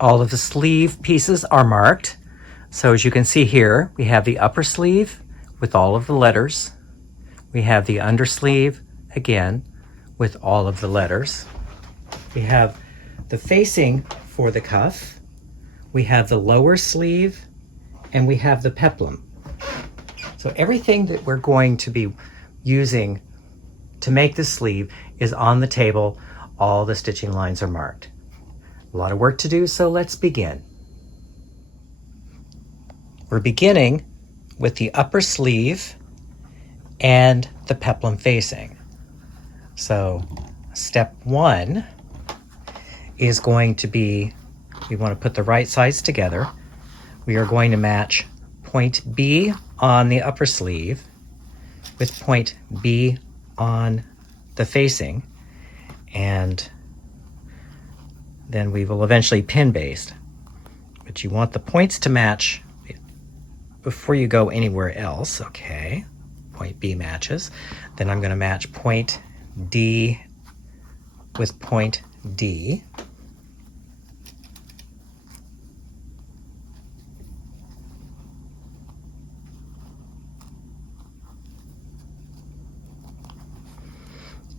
All of the sleeve pieces are marked. So as you can see here, we have the upper sleeve with all of the letters. We have the undersleeve, again, with all of the letters. We have the facing for the cuff. We have the lower sleeve, and we have the peplum. So everything that we're going to be using to make the sleeve is on the table. All the stitching lines are marked. A lot of work to do, so let's begin. We're beginning with the upper sleeve and the peplum facing. So step 1 is going to be, we want to put the right sides together. We are going to match point B on the upper sleeve with point B on the facing, and then we will eventually pin baste. But you want the points to match before you go anywhere else. Okay, point B matches. Then I'm going to match point D with point D.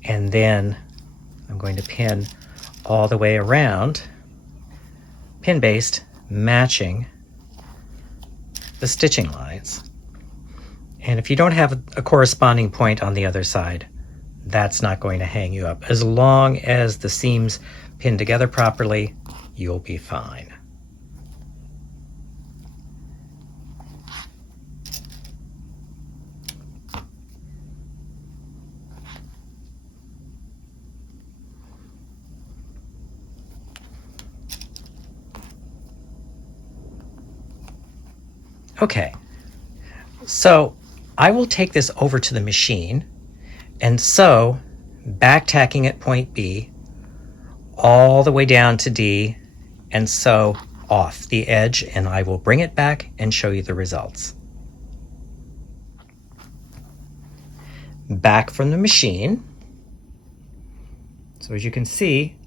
And then I'm going to pin all the way around, pin baste matching the stitching lines. And if you don't have a corresponding point on the other side, that's not going to hang you up. As long as the seams pin together properly, you'll be fine. Okay, so I will take this over to the machine and sew, back tacking at point B all the way down to D, and sew off the edge, and I will bring it back and show you the results. Back from the machine. So as you can see,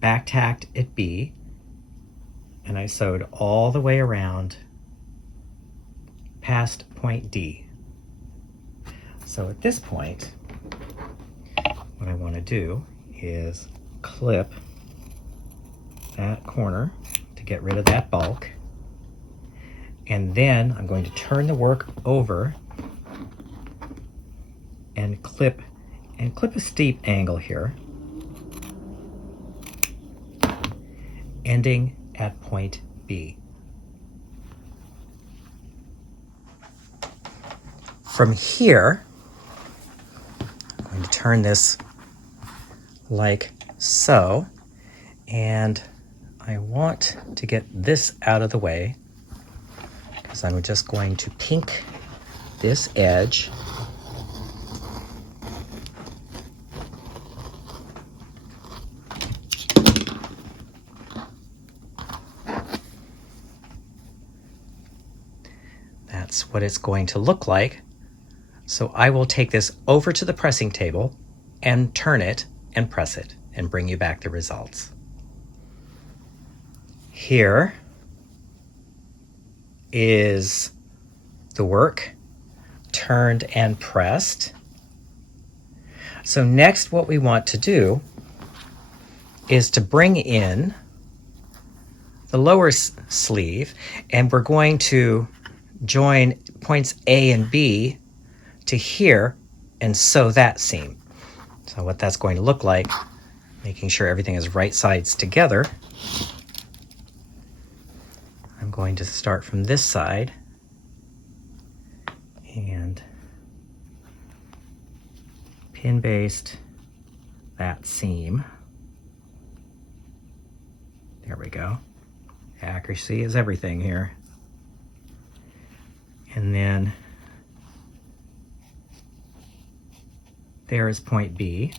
back tacked at B, and I sewed all the way around past point D. So at this point, what I want to do is clip that corner to get rid of that bulk, and then I'm going to turn the work over and clip a steep angle here, ending at point B. From here, I'm going to turn this like so, and I want to get this out of the way because I'm just going to pink this edge . That's what it's going to look like. So I will take this over to the pressing table and turn it and press it and bring you back the results. Here is the work turned and pressed. So next what we want to do is to bring in the lower sleeve, and we're going to join points A and B to here and sew that seam. So what that's going to look like, making sure everything is right sides together, I'm going to start from this side and pin baste that seam. There we go. Accuracy is everything here. And then there is point B.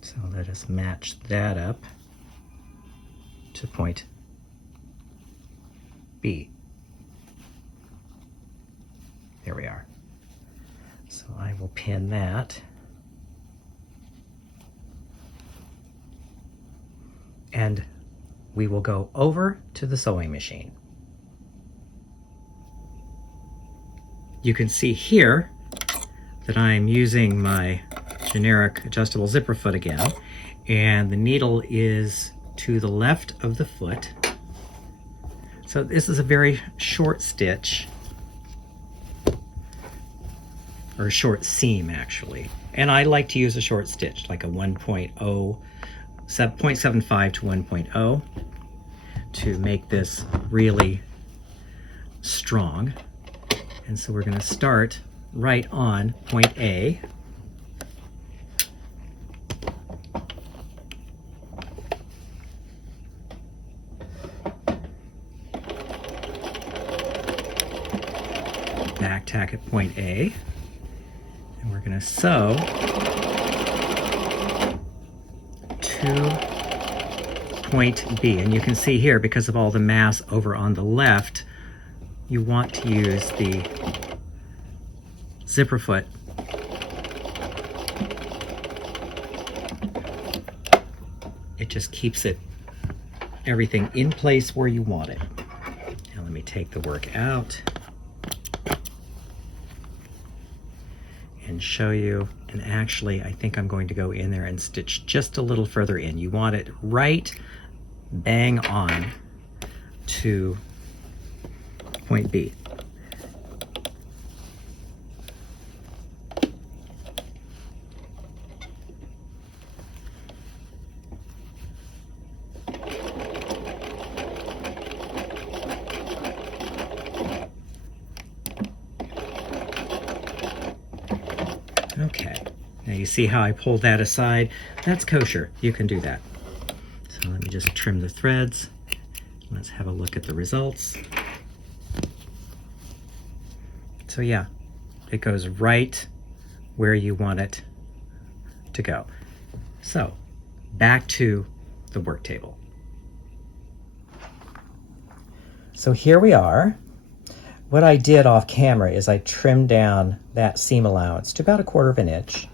So let us match that up to point B. There we are. So I will pin that and we will go over to the sewing machine. You can see here that I'm using my generic adjustable zipper foot again, and the needle is to the left of the foot. So this is a very short stitch, or a short seam actually. And I like to use a short stitch, like a 1.0, 0.75 to 1.0 to make this really strong. And so we're going to start right on point A. Back tack at point A, and we're going to sew to point B. And you can see here, because of all the mass over on the left, you want to use the zipper foot it just keeps everything in place where you want it. Now let me take the work out and show you. And actually, I think I'm going to go in there and stitch just a little further in. You want it right bang on to point B. Okay, now you see how I pulled that aside? That's kosher. You can do that. So let me just trim the threads. Let's have a look at the results. So yeah, it goes right where you want it to go. So back to the work table. So here we are. What I did off camera is I trimmed down that seam allowance to about 1/4 of an inch.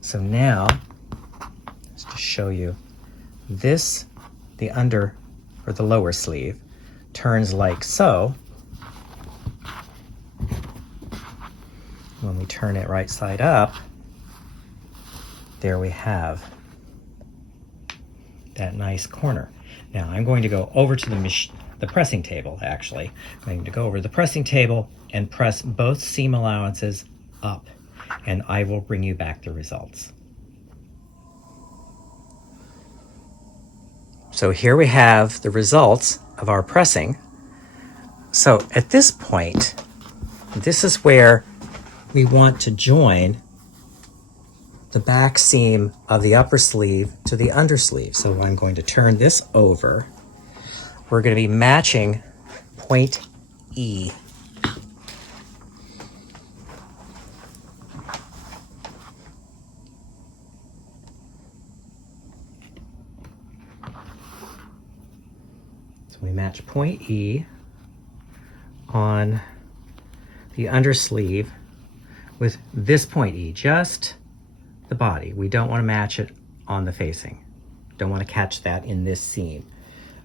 So now, just to show you, this, the under or the lower sleeve, turns like so. When we turn it right side up, there we have that nice corner. Now I'm going to go over to the pressing table, actually. I'm going to go over to the pressing table and press both seam allowances up, and I will bring you back the results. So here we have the results of our pressing. So at this point, this is where we want to join the back seam of the upper sleeve to the under sleeve. So I'm going to turn this over. We're going to be matching point E. So we match point E on the under sleeve with this point E, just the body. We don't want to match it on the facing. Don't want to catch that in this seam.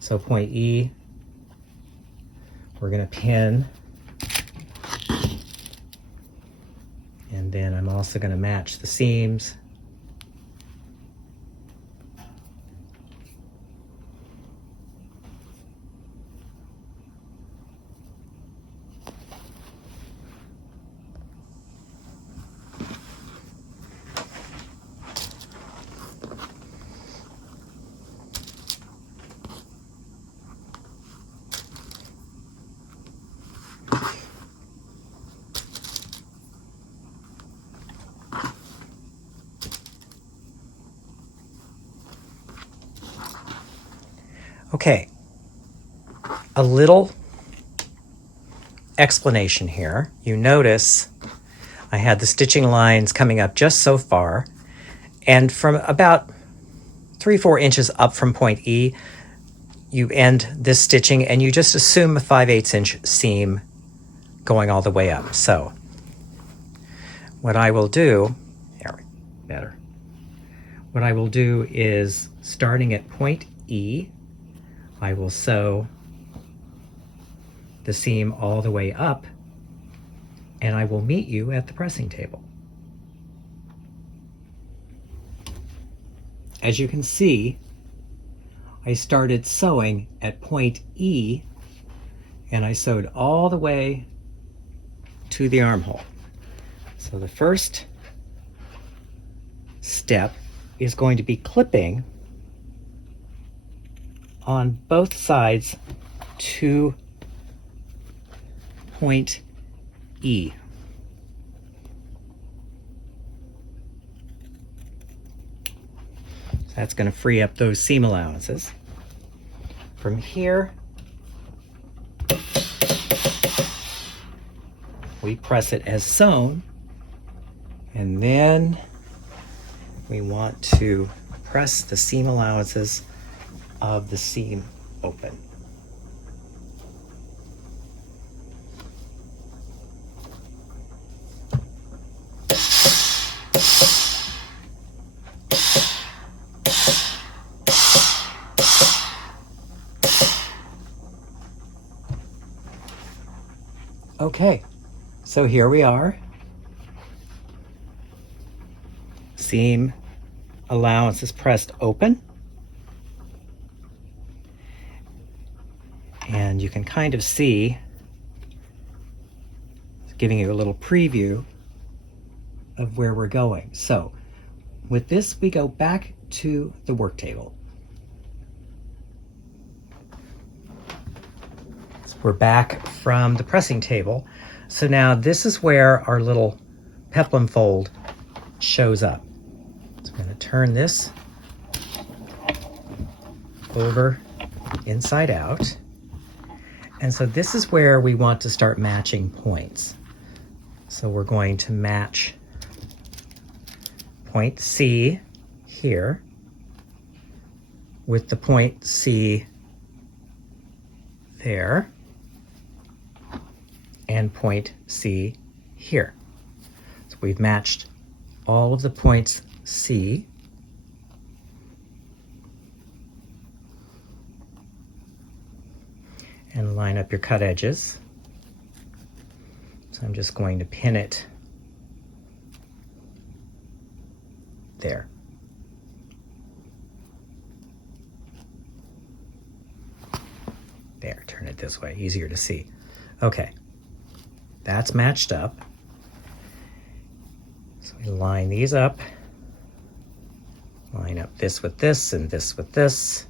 So point E, we're going to pin, and then I'm also going to match the seams. Okay, a little explanation here. You notice I had the stitching lines coming up just so far, and from about 3-4 inches up from point E, you end this stitching and you just assume a 5/8 inch seam going all the way up. So what I will do, better. What I will do is, starting at point E, I will sew the seam all the way up, and I will meet you at the pressing table. As you can see, I started sewing at point E, and I sewed all the way to the armhole. So the first step is going to be clipping on both sides to point E. So that's going to free up those seam allowances. From here, we press it as sewn, and then we want to press the seam allowances of the seam open. Okay, so here we are. Seam allowance is pressed open. And you can kind of see, giving you a little preview of where we're going. So with this, we go back to the work table. So we're back from the pressing table. So now this is where our little peplum fold shows up. So I'm going to turn this over inside out. And so this is where we want to start matching points. So we're going to match point C here with the point C there and point C here. So we've matched all of the points C. And line up your cut edges. So I'm just going to pin it there. There, turn it this way, easier to see. Okay, that's matched up. So we line these up. Line up this with this and this with this.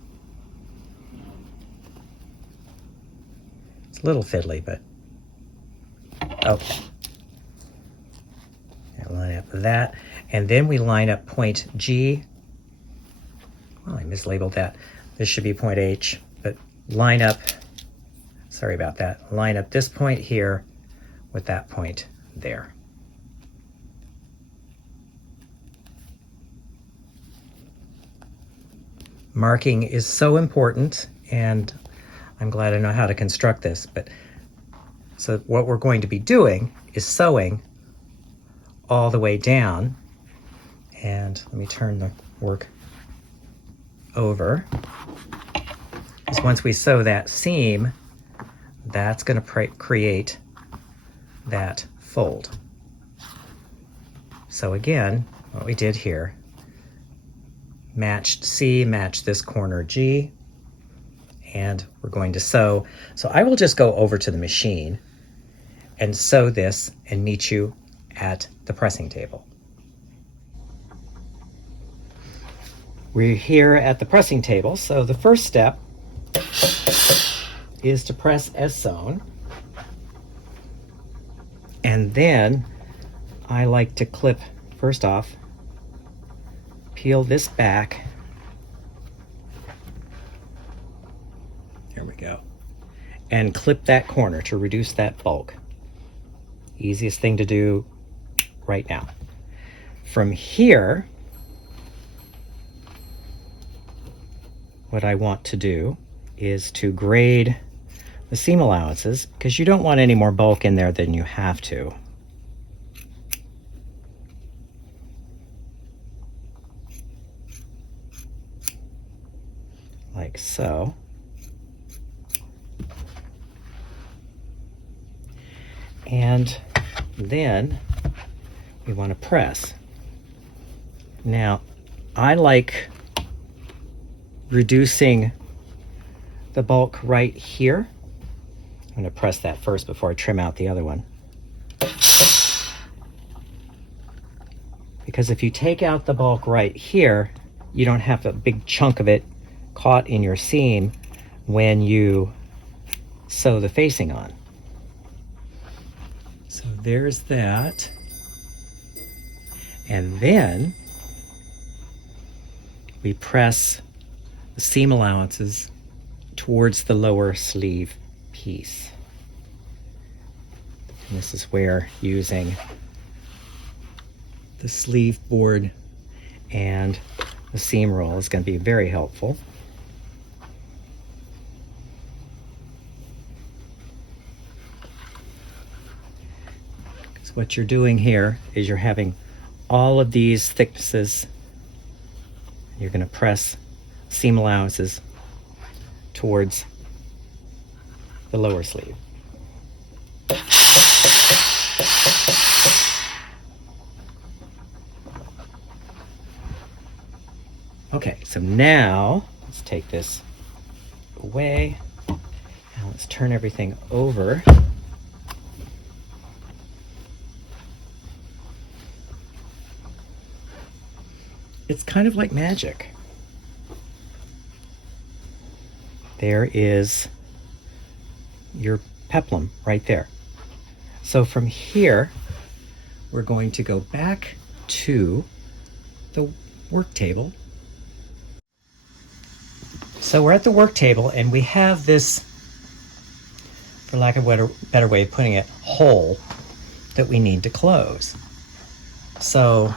It's a little fiddly, but okay. And line up that. And then we line up point G. Well, I mislabeled that. This should be point H, but line up, sorry about that, line up this point here with that point there. Marking is so important, and I'm glad I know how to construct this. But so what we're going to be doing is sewing all the way down. And let me turn the work over. Because once we sew that seam, that's going to create that fold. So again, what we did here, matched C, matched this corner G, and we're going to sew. So I will just go over to the machine and sew this and meet you at the pressing table. We're here at the pressing table, so the first step is to press as sewn. And then I like to clip, first off, peel this back. There we go. And clip that corner to reduce that bulk. Easiest thing to do right now. From here, what I want to do is to grade the seam allowances, because you don't want any more bulk in there than you have to. Like like so. And then we want to press. Now, I like reducing the bulk right here. I'm going to press that first before I trim out the other one. Because if you take out the bulk right here, you don't have a big chunk of it caught in your seam when you sew the facing on. So there's that. And then we press the seam allowances towards the lower sleeve piece. And this is where using the sleeve board and the seam roll is going to be very helpful. So what you're doing here is you're having all of these thicknesses. You're going to press seam allowances towards the lower sleeve. Okay, so now let's take this away and let's turn everything over. It's kind of like magic. There is your peplum right there. So from here, we're going to go back to the work table. So we're at the work table and we have this, for lack of a better way of putting it, hole that we need to close. So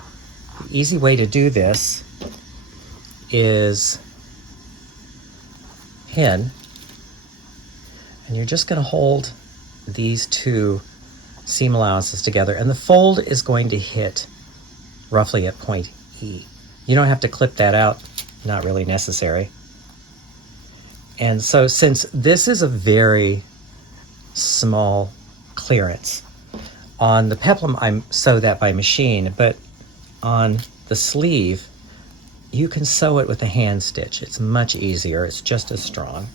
the easy way to do this is pin, and you're just going to hold these two seam allowances together, and the fold is going to hit roughly at point E. You don't have to clip that out, not really necessary. And so since this is a very small clearance, on the peplum I sew that by machine, but on the sleeve you can sew it with a hand stitch. It's much easier, it's just as strong.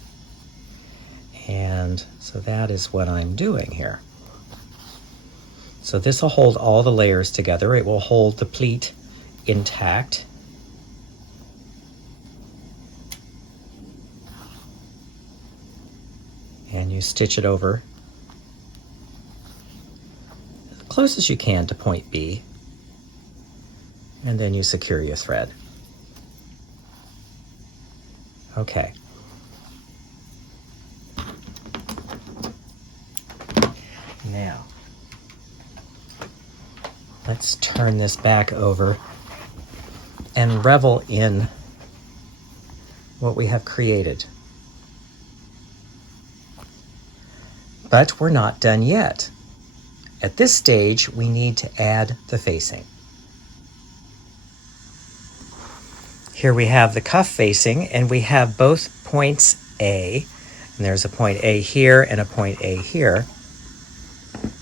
And so that is what I'm doing here. So this will hold all the layers together. It will hold the pleat intact. And you stitch it over as close as you can to point B. And then you secure your thread. Okay. Now, let's turn this back over and revel in what we have created. But we're not done yet. At this stage, we need to add the facing. Here we have the cuff facing, and we have both points A, and there's a point A here and a point A here.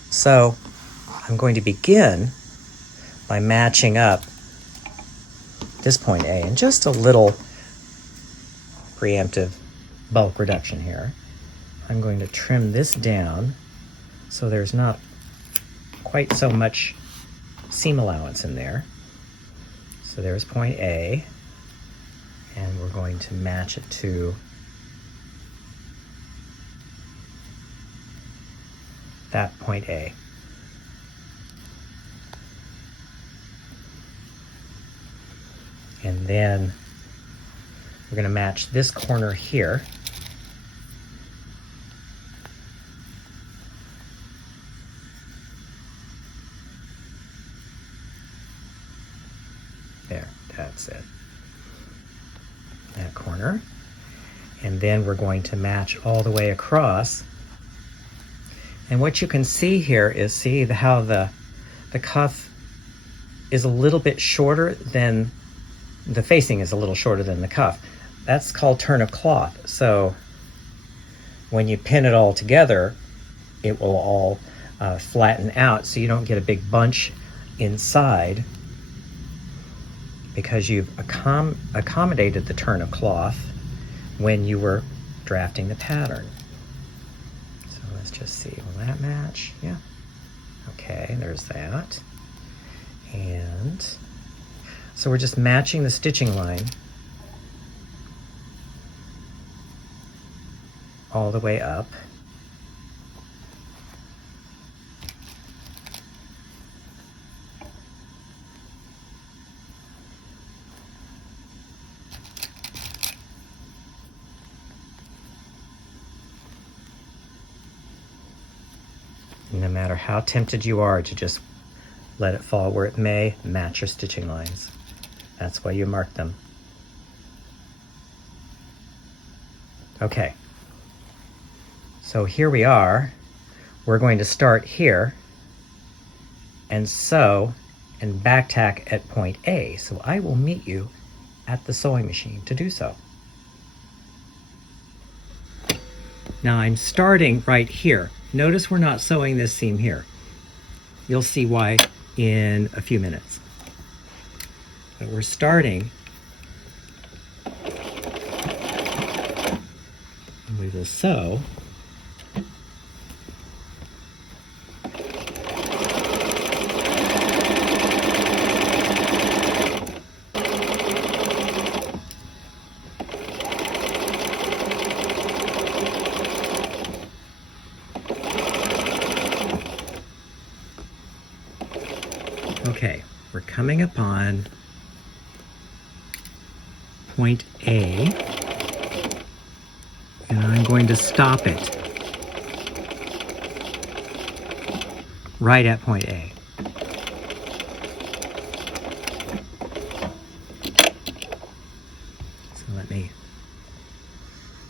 So I'm going to begin by matching up this point A, and just a little preemptive bulk reduction here. I'm going to trim this down so there's not quite so much seam allowance in there. So there's point A, and we're going to match it to that point A. And then we're going to match this corner here. There, that's it. That corner. And then we're going to match all the way across. And what you can see here is, see how the cuff is a little bit shorter than, the facing is a little shorter than the cuff. that's called turn of cloth. So when you pin it all together, it will all flatten out so you don't get a big bunch inside, because you've accommodated the turn of cloth when you were drafting the pattern. So let's just see, will that match? Yeah. Okay, there's that. And so we're just matching the stitching line all the way up. No matter how tempted you are to just let it fall where it may, match your stitching lines. That's why you mark them. Okay, so here we are. We're going to start here and sew and back tack at point A. So I will meet you at the sewing machine to do so. Now I'm starting right here. Notice we're not sewing this seam here. You'll see why in a few minutes. But we're starting, and we will sew okay, we're coming upon point A, and I'm going to stop it right at point A. So let me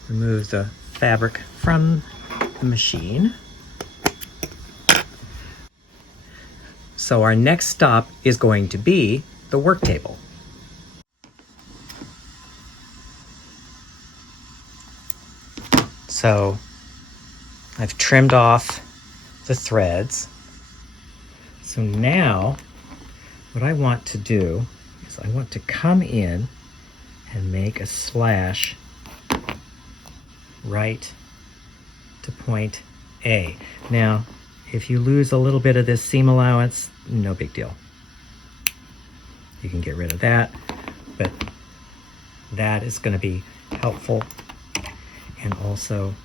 remove the fabric from the machine. So our next stop is going to be the work table. So I've trimmed off the threads. So now what I want to do is I want to come in and make a slash right to point A. Now, if you lose a little bit of this seam allowance, no big deal. You can get rid of that, but that is going to be helpful. And also, you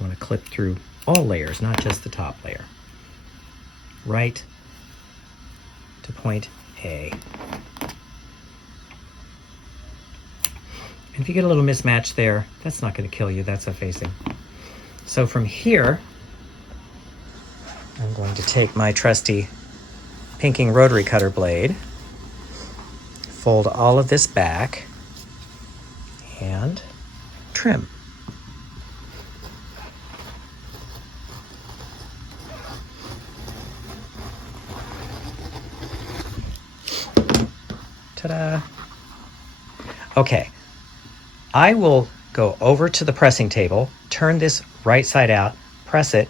want to clip through all layers, not just the top layer. Right to point A. And if you get a little mismatch there, that's not going to kill you, that's a facing. So from here, I'm going to take my trusty pinking rotary cutter blade, fold all of this back, and trim. Ta-da! Okay, I will go over to the pressing table, turn this right side out, press it,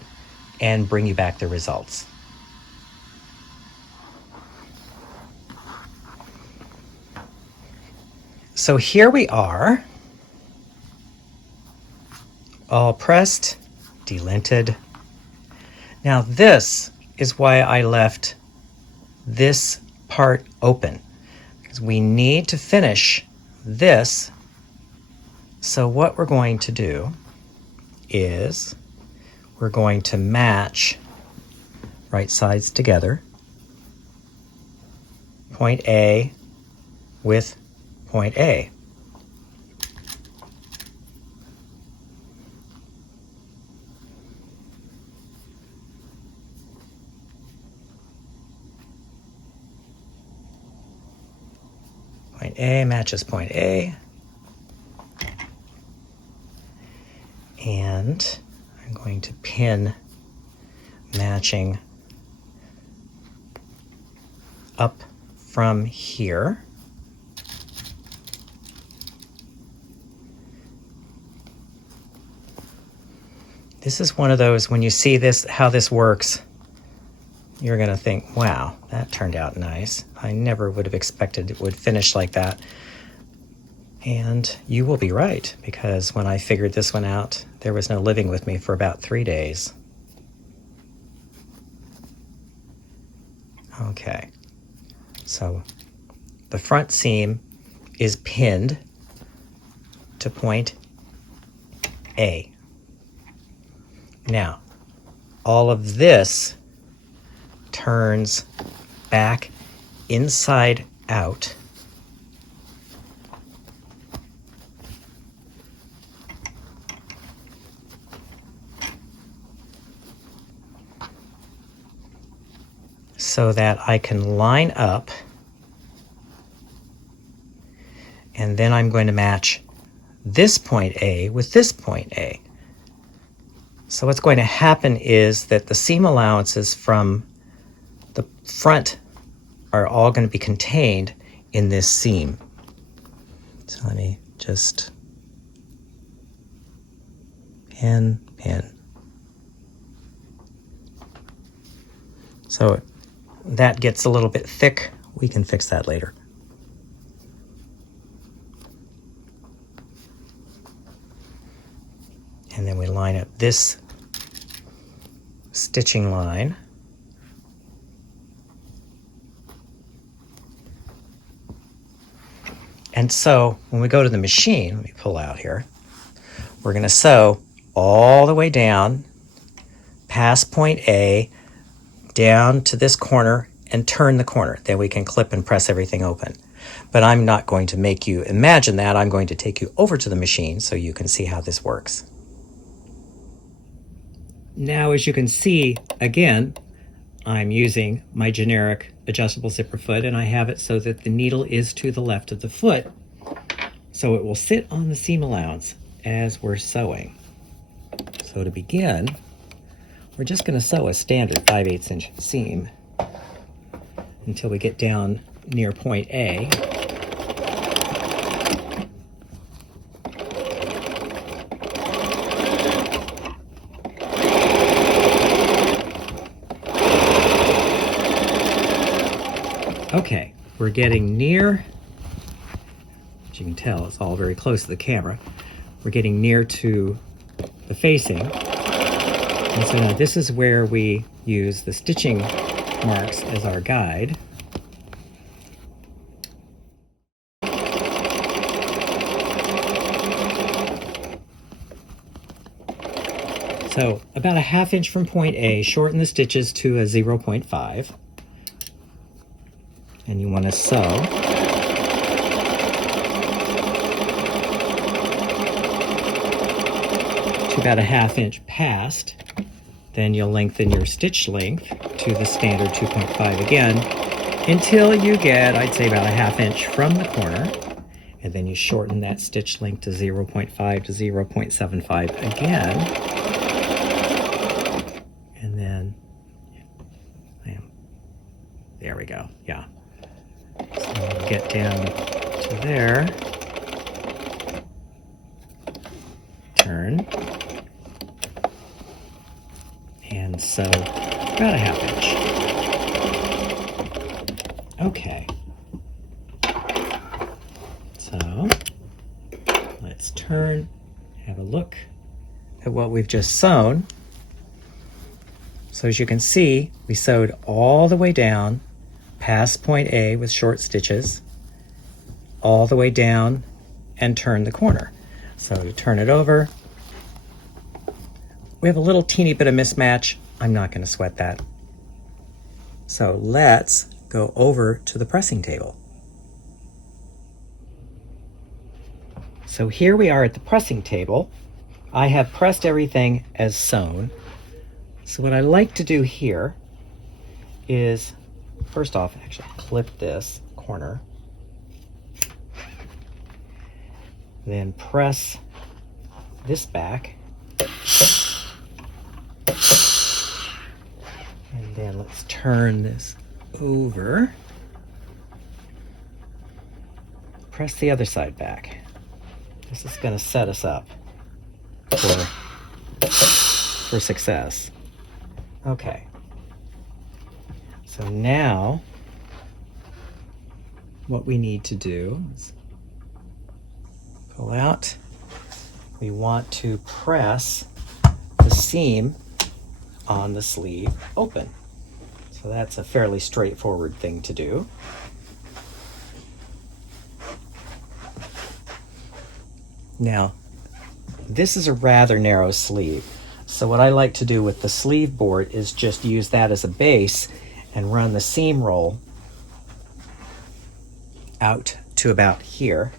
and bring you back the results. So here we are, all pressed, delinted. Now this is why I left this part open, because we need to finish this. So what we're going to do is we're going to match right sides together, point A with point A. Point A matches point A. And I'm going to pin matching up from here. This is one of those, when you see this, how this works, you're going to think, wow, that turned out nice. I never would have expected it would finish like that. And you will be right, because when I figured this one out, there was no living with me for about 3 days. Okay, so the front seam is pinned to point A. Now, all of this turns back inside out. So that I can line up, and then I'm going to match this point A with this point A. So what's going to happen is that the seam allowances from the front are all going to be contained in this seam. So let me just pin. So that gets a little bit thick. We can fix that later. And then we line up this stitching line. And so when we go to the machine, let me pull out here, we're going to sew all the way down past point A, down to this corner, and turn the corner. Then we can clip and press everything open. But I'm not going to make you imagine that. I'm going to take you over to the machine so you can see how this works. Now, as you can see, again, I'm using my generic adjustable zipper foot, and I have it so that the needle is to the left of the foot, so it will sit on the seam allowance as we're sewing. So to begin, we're just going to sew a standard 5/8 inch seam until we get down near point A. Okay, we're getting near, as you can tell, it's all very close to the camera. We're getting near to the facing. And so now this is where we use the stitching marks as our guide. So about a 1/2 inch from point A, shorten the stitches to a 0.5. And you want to sew to about a 1/2 inch past. Then you'll lengthen your stitch length to the standard 2.5 again until you get, I'd say, about a 1/2 inch from the corner. And then you shorten that stitch length to 0.5 to 0.75 again. And then, there we go, yeah. So we'll get down to there, turn, and sew about a 1/2 inch. Okay. So let's turn, have a look at what we've just sewn. So as you can see, we sewed all the way down past point A with short stitches, all the way down, and turn the corner. So to turn it over, we have a little teeny bit of mismatch. I'm not going to sweat that. So let's go over to the pressing table. So here we are at the pressing table. I have pressed everything as sewn. So what I like to do here is, first off, actually clip this corner, then press this back, and then let's turn this over, press the other side back. This is going to set us up for for success. Okay. So now what we need to do is pull out. We want to press the seam on the sleeve open. So that's a fairly straightforward thing to do. Now, this is a rather narrow sleeve. So what I like to do with the sleeve board is just use that as a base and run the seam roll out to about here.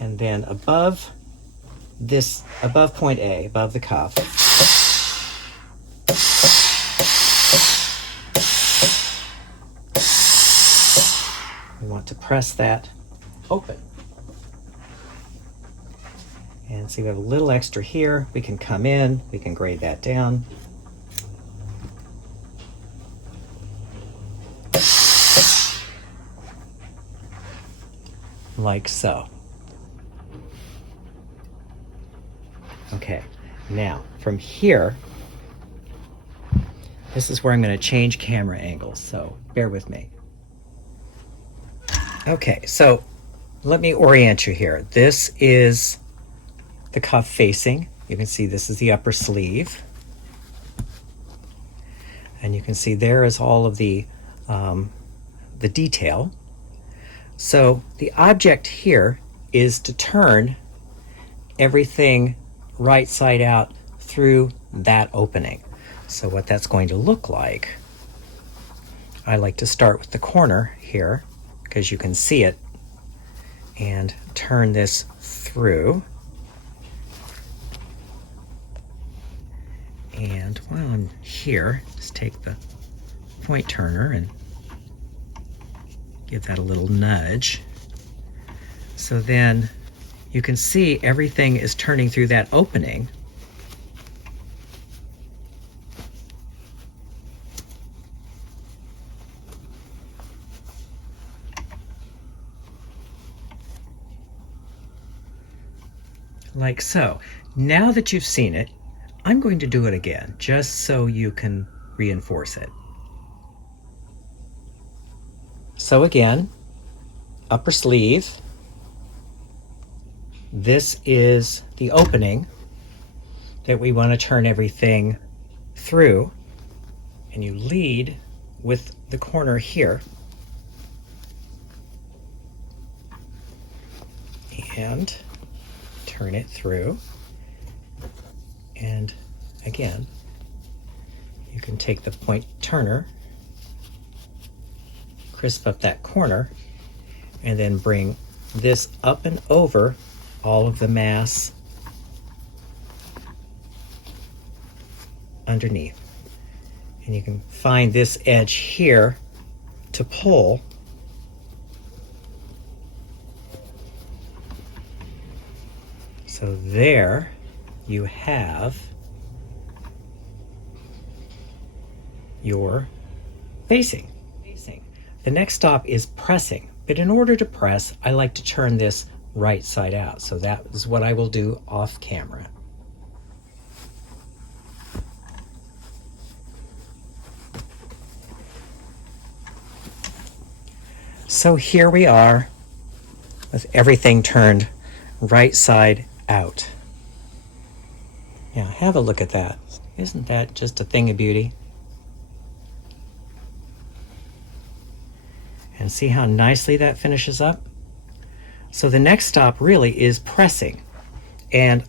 And then above point A, above the cuff, we want to press that open. And see, we have a little extra here. We can come in, we can grade that down. Like so. Okay, now from here, this is where I'm going to change camera angles, so bear with me. Okay, so let me orient you here. This is the cuff facing. You can see this is the upper sleeve. And you can see there is all of the detail. So the object here is to turn everything right side out through that opening. So what that's going to look like, I like to start with the corner here because you can see it, and turn this through. And while I'm here, just take the point turner and give that a little nudge. So then you can see everything is turning through that opening. Like so. Now that you've seen it, I'm going to do it again, just so you can reinforce it. So again, upper sleeve. This is the opening that we want to turn everything through, and you lead with the corner here. And turn it through. And again, you can take the point turner, crisp up that corner, and then bring this up and over all of the mass underneath. And you can find this edge here to pull. So there you have your facing. The next stop is pressing, but in order to press, I like to turn this right side out. So that is what I will do off camera. So here we are with everything turned right side out. Now have a look at that. Isn't that just a thing of beauty? And see how nicely that finishes up? So the next stop really is pressing. And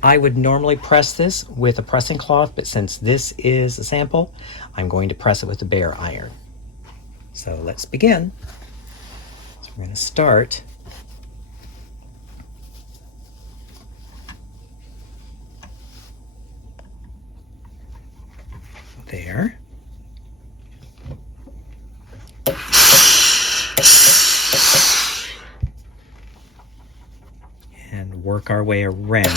I would normally press this with a pressing cloth, but since this is a sample, I'm going to press it with a bare iron. So let's begin. So we're going to start there. And work our way around.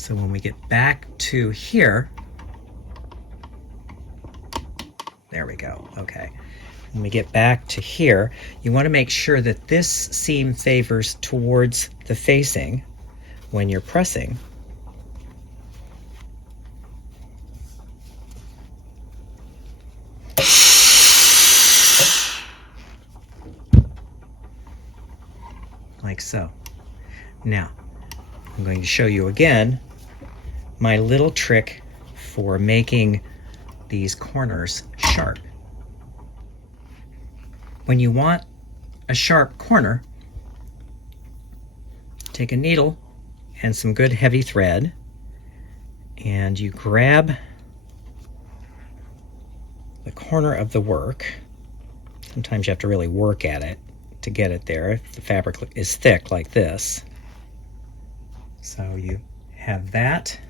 So when we get back to here, there we go, okay. When we get back to here, you want to make sure that this seam favors towards the facing when you're pressing. Like so. Now, I'm going to show you again my little trick for making these corners sharp. When you want a sharp corner, take a needle and some good heavy thread, and you grab the corner of the work. Sometimes you have to really work at it to get it there if the fabric is thick like this. So you have that.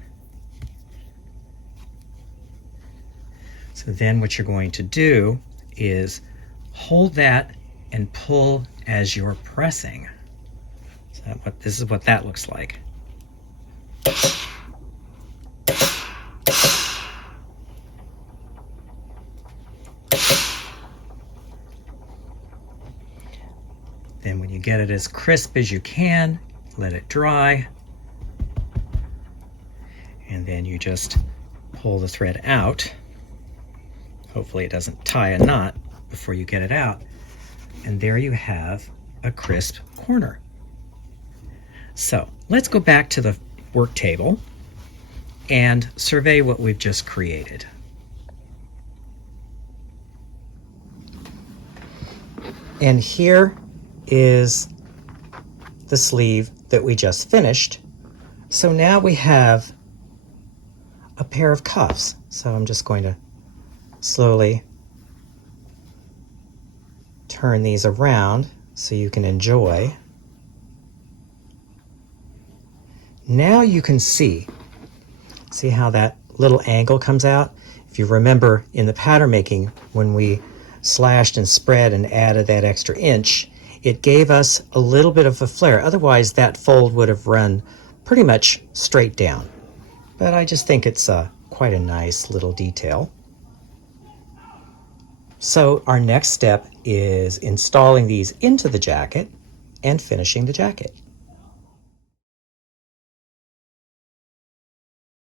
So then what you're going to do is hold that and pull as you're pressing. So this is what that looks like. Then when you get it as crisp as you can, let it dry. And then you just pull the thread out. Hopefully it doesn't tie a knot before you get it out. And there you have a crisp corner. So let's go back to the work table and survey what we've just created. And here is the sleeve that we just finished. So now we have a pair of cuffs. So I'm just going to slowly turn these around so you can enjoy. Now you can see how that little angle comes out? If you remember in the pattern making, when we slashed and spread and added that extra inch, it gave us a little bit of a flare. Otherwise that fold would have run pretty much straight down. But I just think it's quite a nice little detail. So our next step is installing these into the jacket and finishing the jacket.